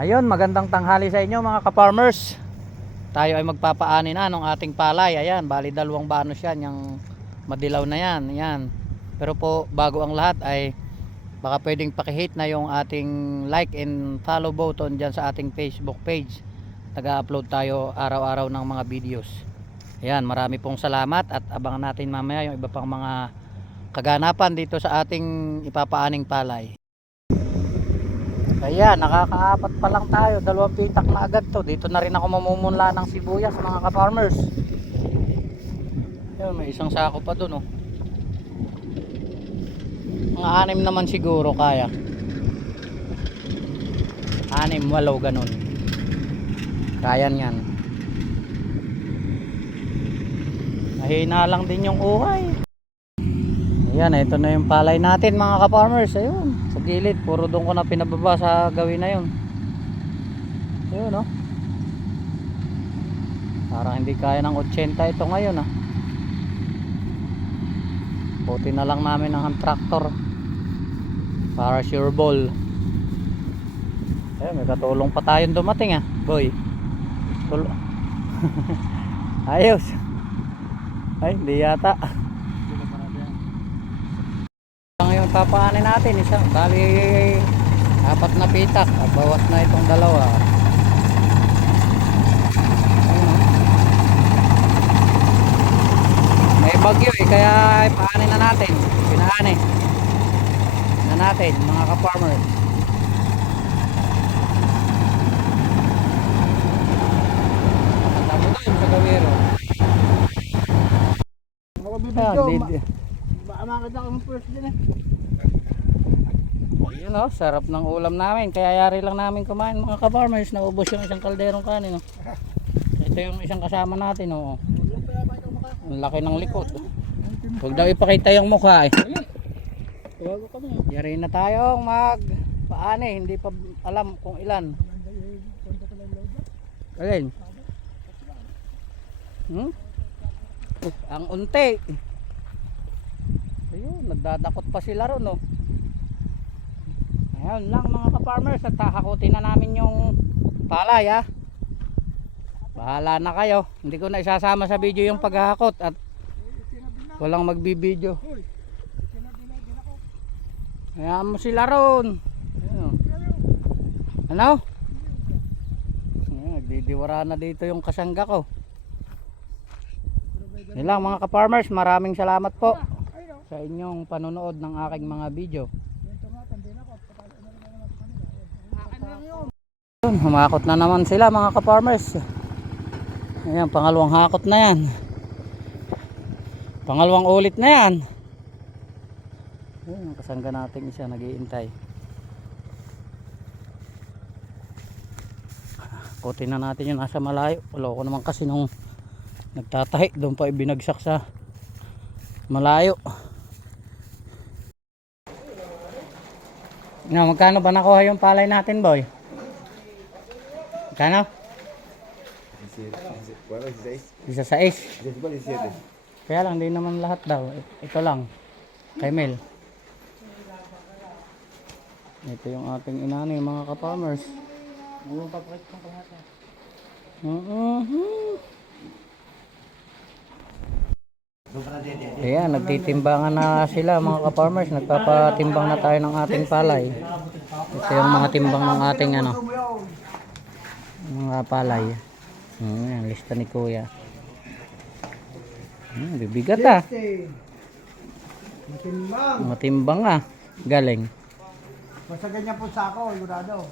Ayun, magandang tanghali sa inyo mga ka-farmers. Tayo ay magpapaani na ng ating palay. Ayan, bali dalawang banos yan, yung madilaw na yan. Ayan. Pero po, bago ang lahat ay baka pwedeng pakihit na yung ating like and follow button dyan sa ating Facebook page. Nag-upload tayo araw-araw ng mga videos. Ayan, marami pong salamat at abangan natin mamaya yung iba pang mga kaganapan dito sa ating ipapaaning palay. Ayan, nakakaapat pa lang tayo. Dalawang pitak na agad to. Dito na rin ako mamumunla ng sibuyas mga ka-farmers. Ayan, may isang sako pa dun, oh. Mga 6 naman siguro kaya. 6, 8, ganun. Kaya yan. Mahina lang din yung uhay. Ayan, ito na yung palay natin mga ka-farmers. Ayun, sa gilid, puro doon ko na pinababa sa gawin na yun. Ayun, oh. Parang hindi kaya ng 80 ito ngayon, ah. Buti na lang namin ng hand tractor para sure ball. Ayun, may katulong pa tayong dumating, ah, boy. Ayos. Ay, hindi yata. Ngayon papaanin natin isang bali 4 na pitak at bawas na itong dalawa. May bagyo eh, kaya paanin na natin, pinaani na natin mga ka-farmer. Matapos tayo sa gawiro. Makakita ko ng first din eh. Yun, oh, sarap ng ulam namin. Kaya yari lang namin kumain mga ka-farmers. Naubos yung isang kalderong kanin, oh. Ito yung isang kasama natin, oh. Ang laki ng likod. Huwag daw ipakita yung mukha eh. Yari na tayong magpaani. Hindi pa alam kung ilan. Alin? Ang unti. Ayun, nagdadakot pa sila ron, oh. Ayan lang mga ka-farmers, at hahakutin na namin yung palay, ha. Bahala na kayo. Hindi ko na isasama sa video yung paghahakot at walang magbibideo. Ayan mo sila ron. Ayan. Ano? Ayan, nagdidiwara na dito yung kasangga ko. Yan lang mga ka-farmers, maraming salamat po sa inyong panonood ng aking mga video. Humakot na naman sila mga ka-farmers. Ayan, pangalawang hakot na yan. Pangalawang ulit na yan. Ayan, kasangga natin isa nag-iintay. Kutin na natin yung nasa malayo. Loko naman kasi nung nagtatahi, doon pa ibinagsak sa malayo. Magkano ba nakuha yung palay natin, boy? Magkano? 16. Kaya lang, di naman lahat daw. Ito lang. Kay Mel. Ito yung ating inani, mga ka-farmers. Ayan, nagtitimbangan na sila mga ka-farmers. Nagpapatimbang na tayo ng ating palay. Ito yung mga timbang ng ating mga palay. Ayan, lista ni Kuya. Bibigat, ah. Matimbang, ah. Galing. Basta ganyan po sako, sigurado.